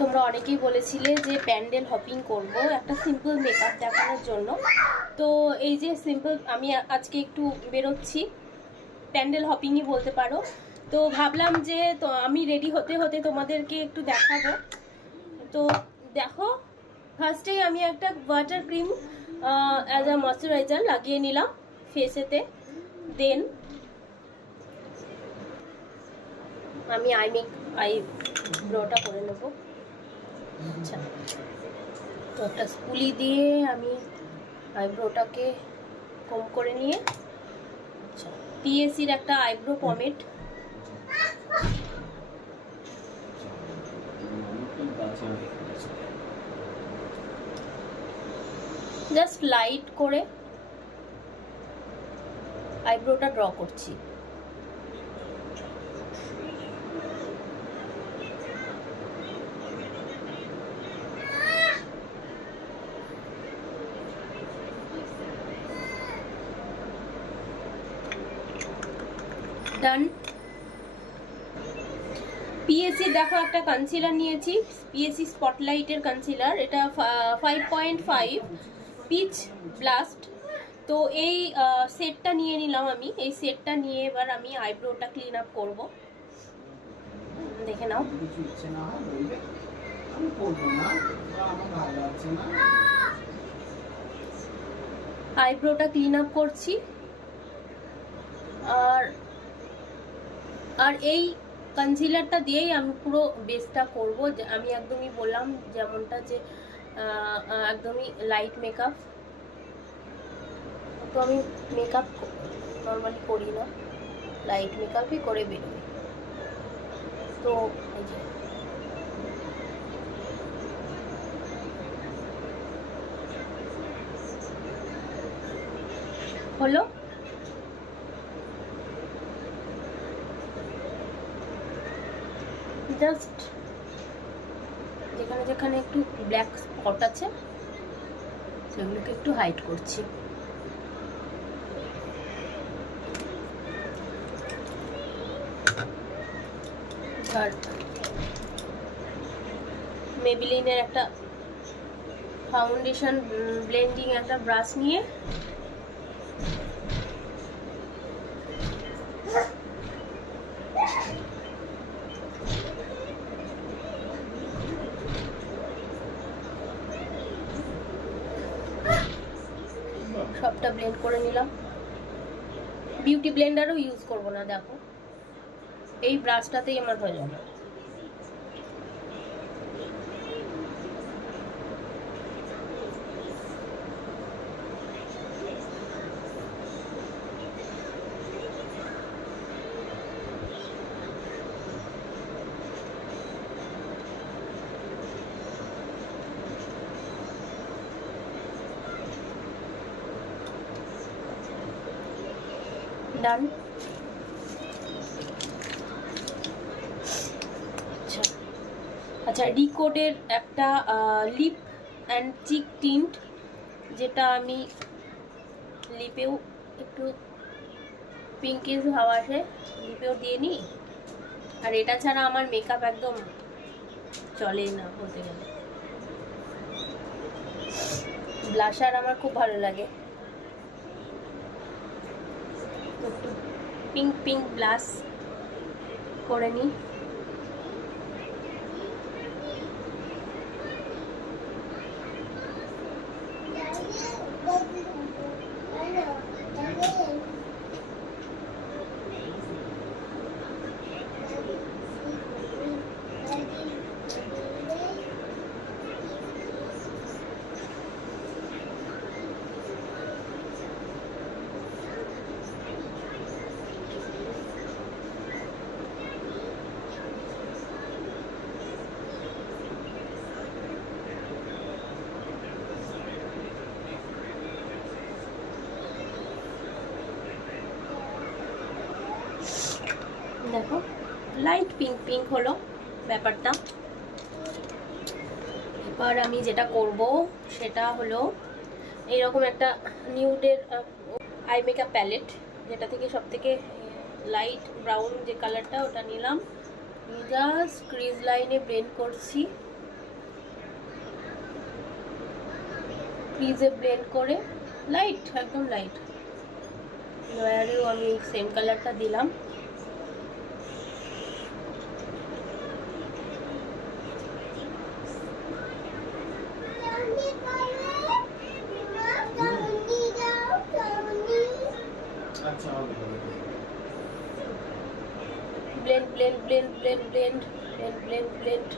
তোমরা অনেকেই বলেছিলে যে প্যান্ডেল হপিং করব একটা সিম্পল মেকআপ দেখানোর জন্য। তো এই যে সিম্পল আমি আজকে একটু বেরোচ্ছি, প্যান্ডেল হপিংই বলতে পারো। তো ভাবলাম যে তো আমি রেডি হতে হতে তোমাদেরকে একটু দেখাবো। তো দেখো, ফার্স্টেই আমি একটা water cream as a moisturiser লাগিয়ে নিলাম ফেসেতে। দেন আমি আইব্রোটা করে নেবো। আচ্ছা, তো একটা স্পুলি দিয়ে আমি আইব্রোটাকে কম করে নিয়ে, আচ্ছা পিএসির একটা আইব্রো পমেড জাস্ট লাইট করে আইব্রোটা ড্র করছি। ডান। পিএসসি দেখো একটা কনসিলার নিয়েছি, পিএসসি স্পটলাইটের কনসিলার, এটা 5.5 পিচ ব্লাস্ট। তো এই সেটটা নিয়ে নিলাম আমি। এই সেটটা নিয়ে এবার আমি আইব্রোটা ক্লিন আপ করবো, দেখে নাও। আইব্রোটা ক্লিন আপ করছি। আর এই কনসিলারটা দিয়েই আমি পুরো বেসটা করব। আমি একদমই বললাম যেমনটা যে একদমই লাইট মেকআপ। তো আমি মেকআপ নর্মালি করি না, লাইট মেকআপই করে বেরোই। তো এই যে হলো। জাস্ট যেখানে যেখানে একটু ব্ল্যাক স্পট আছে সেগুলোকে একটু হাইড করছি। আর মেবিলিনের একটা ফাউন্ডেশন ব্লেন্ডিং একটা ব্রাশ নিয়ে সবটা ব্লেন্ড করে নিলাম। বিউটি ব্লেন্ডারও ইউজ করব না, দেখো এই ব্রাশটাতেই আমার হয়ে যাবে। ডান। আচ্ছা, ডিকোডের একটা লিপ অ্যান্ড চিক টিন্ট, যেটা আমি লিপেও একটু পিঙ্কিশ হাওয়া আসে, লিপেও দিয়ে নিই। আর এটা ছাড়া আমার মেকআপ একদম চলেই না বলতে গেলে। ব্লাশার আমার খুব ভালো লাগে, একটু পিঙ্ক পিঙ্ক ব্লাশ করে নিই। দেখো লাইট পিঙ্ক পিঙ্ক হলো ব্যাপারটা। এবার আমি যেটা করব সেটা হলো এইরকম একটা নিউডের আই মেকআপ প্যালেট, যেটা থেকে সব থেকে লাইট ব্রাউন যে কালারটা ওটা নিলাম। জাস্ট ক্রিজ লাইনে ব্লেন্ড করছি। ফ্রিজে ব্লেন্ড করে লাইট, একদম লাইট। ড্রয়ারেও আমি সেম কালারটা দিলাম। Blend blend blend blend blend blend blend blend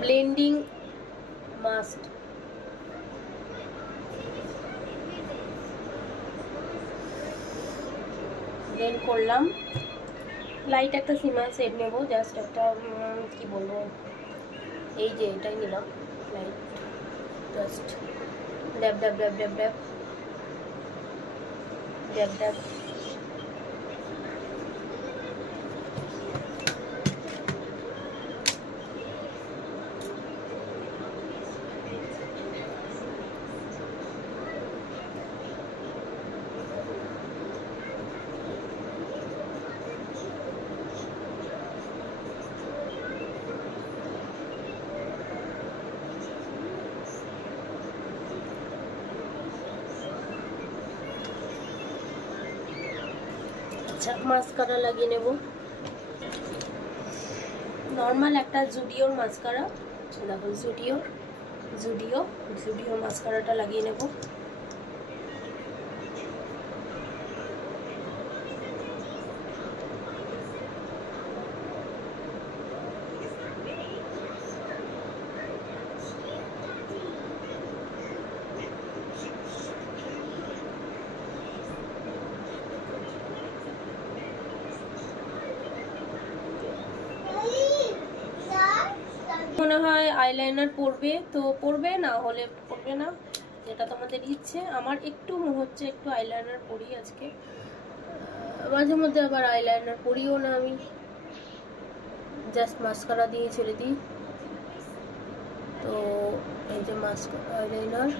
blending must. Blend করলাম। লাইট একটা সিমার শেড নেবো, জাস্ট একটা কি বলবো, এই যে এটাই নিলাম লাইট, জাস্ট ড্যাব ড্যাব ড্যাব ড্যাব ড্যাব ড্যাব ড্যাব। আচ্ছা, মাস্কারা লাগিয়ে নেব। নর্মাল একটা জুডিওর মাস্কারা, দেখো জুডিওর মাস্কারাটা লাগিয়ে নেব। মনে হয় আইলাইনার পরবে তো পরবে, না হলে পরবে না, যেটা তোমাদের ইচ্ছে। আমার একটু মনে হচ্ছে একটু আইলাইনার পরি আজকে, মাঝে মধ্যে আবার আইলাইনার পরিও না, আমি জাস্ট মাস্কারা দিয়ে ছেড়ে দিই। তো এই যে মাস্কারা আইলাইনার,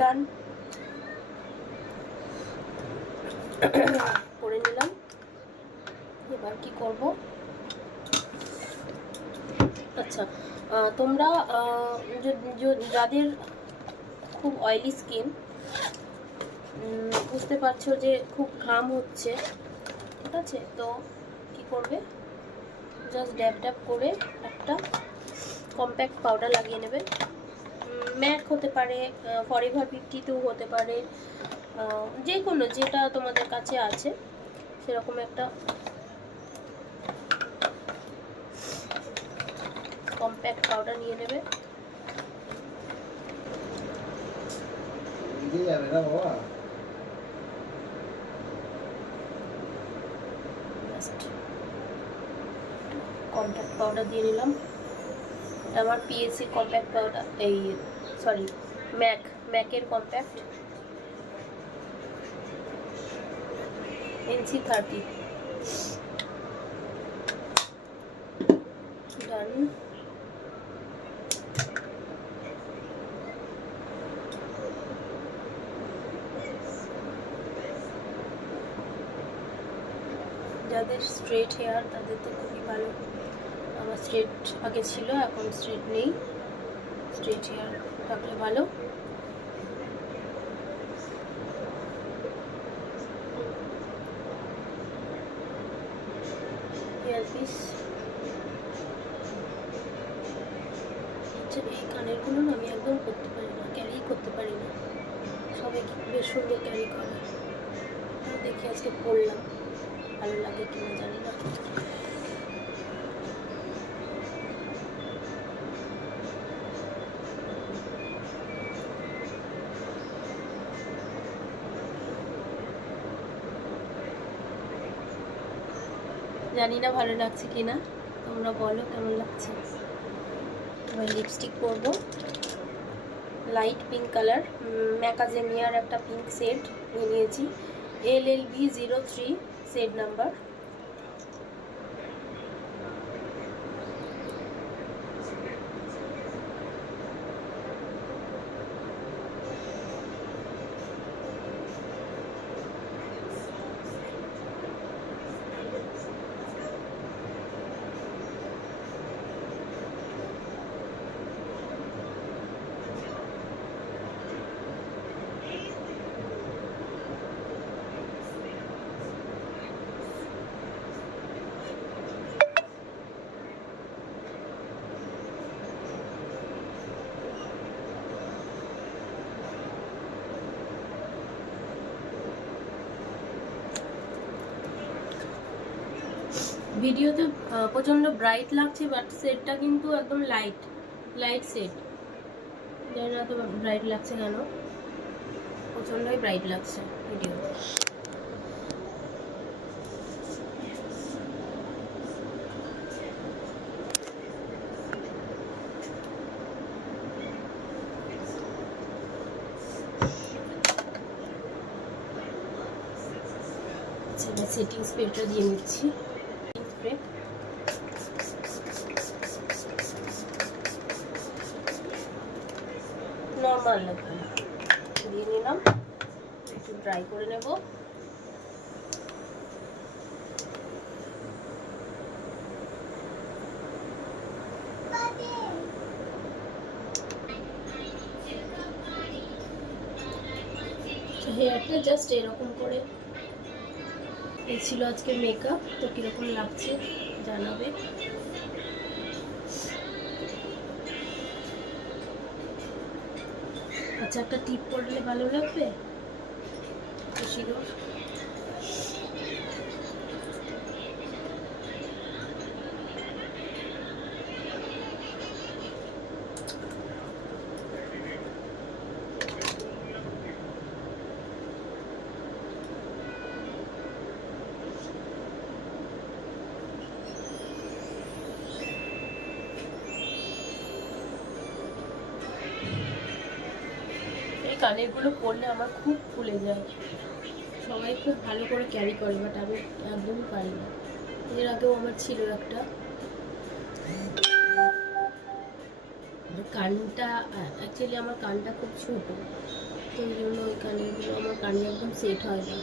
ডান করে নিলাম। এবার কি করব, আচ্ছা তোমরা যাদের খুব অয়েলি স্কিন, বুঝতে পারছো যে খুব ঘাম হচ্ছে, ঠিক আছে, তো কি করবে, জাস্ট ড্যাব ড্যাব করে একটা কম্প্যাক্ট পাউডার লাগিয়ে নেবে। ম্যাক হতে পারে, ফরএভার 52 হতে পারে, যে কোনো যেটা তোমাদের কাছে আছে সেরকম একটা কম্প্যাক্ট পাউডার নিয়ে নেবে। কম্প্যাক্ট পাউডার দিয়ে নিলাম। আমার পিএসসি কম্প্যাক্ট পাউডার, এই সরি ম্যাকের কম্প্যাক্ট NC30 ডান। যাদের স্ট্রেট হেয়ার তাদের তো খুবই ভালো, আমার স্ট্রেট আগে ছিল, এখন স্ট্রেট নেই, স্ট্রেট হেয়ার থাকলে ভালো। হেয়ার পিস, এই কানেরগুলো না আমি একদম করতে পারি না, ক্যারি করতে পারি না, সবাই বেশ সুন্দর ক্যারি করে, দেখি আজকে পরলাম, ভালো লাগে কিনা জানি না। জানি না ভালো লাগছে কিনা, তোমরা বলো কেমন লাগছে। এবার লিপস্টিক পরবো, লাইট পিঙ্ক কালার, ম্যাকাজেমিয়ার একটা পিঙ্ক শেড নিয়ে নিয়েছি, LLB03 শেড নাম্বার। ভিডিওতে প্রচন্ড ব্রাইট লাগছে, বাট শেডটা কিন্তু একদম লাইট শেড। জানি না তো ব্রাইট লাগছে কেন, প্রচন্ডই ব্রাইট লাগছে ভিডিওতে। আচ্ছা, সেটিং স্প্রেটা দিয়ে নিচ্ছি। স্প্রে নর্মাল লাগবে দিয়ে নিলাম, একটু ড্রাই করে নেব। হেয়ারটা জাস্ট এরকম করে। এই ছিল আজকে মেকআপ, তো কিরকম লাগছে জানাবে। আচ্ছা, একটা টিপ পরলে ভালো লাগবে শিরোর। কানেরগুলো পরলে আমার খুব ফুলে যায়, সবাই খুব ভালো করে ক্যারি করে, বাট আমি একদমই পারি না। এর আগেও আমার ছিল একটা। কানটা অ্যাকচুয়ালি আমার কানটা খুব ছোট, তো এই জন্য ওই কানেরগুলো আমার কানে একদম সেট হয় না।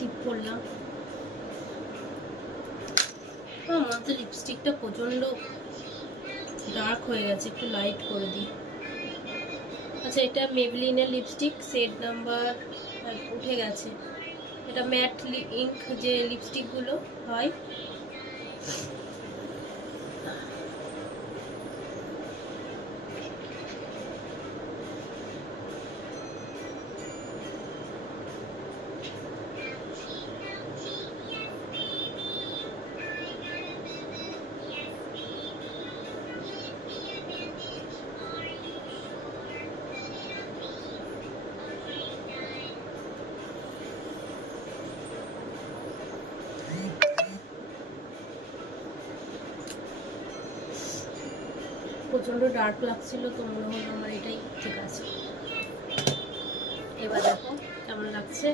টিপ করলাম। আমার তো লিপস্টিকটা প্রচন্ড ডার্ক হয়ে গেছে, একটু লাইট করে দিই। আচ্ছা, এটা মেবলিনের লিপস্টিক, শেড নাম্বার উঠে গেছে। এটা ম্যাট ইঙ্ক যে লিপস্টিকগুলো হয়, প্রচন্ড ডার্ক লাগছিল, তো মনে হলো আমার এটাই ঠিক আছে। এবার দেখো কেমন লাগছে।